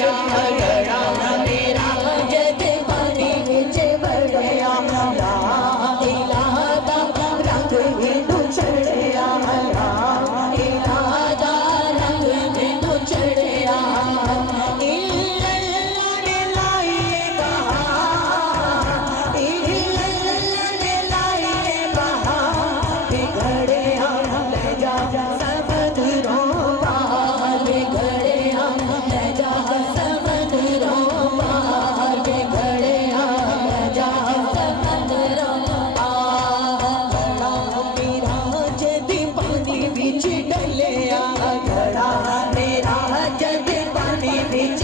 घड़ा मेरा जद पानी विच वड़िया ला इलाहा दा रंग मैनू चढ़िया ला इलाहा दा रंग मैनू चढ़िया इल्लल्लाह ने लाइए बहार इल्लल्लाह ने लाइए बहार घड़िया ले जा समंदरों पार घड़िया ले जा समंदरों पार घड़िया ले जा समंदरों पार घड़ा मेरा जद पानी विच डलिया घड़ा मेरा जद पानी विच